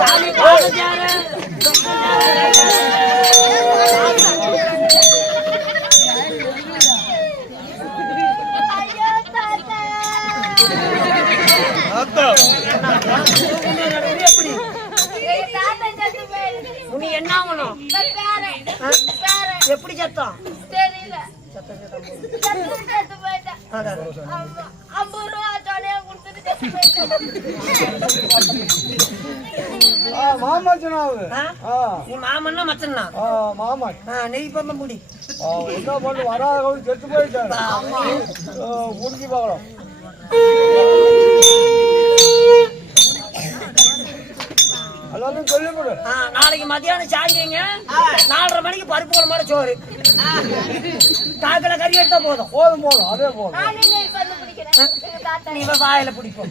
சாமி நீ என்ன ஆகணும்? எப்படி சத்தம் தெரியல. நீ மாமன்னா மச்சன்னா நெய் பண்ண முடி என்ன பண்ணு வராத செத்து போயிட்டாரு முடிஞ்சு பார்க்கலாம். எல்லாரும் சொல்லிவிடு. நாளைக்கு மத்தியானம் சாய்ந்தீங்க 4:30 மணிக்கு பருப்பு குழம்பு மாதிரி சோறு காக்கல கறி எடுத்தா போதும் போதும் அதே போதும். நீ வாயில பிடிப்போம்.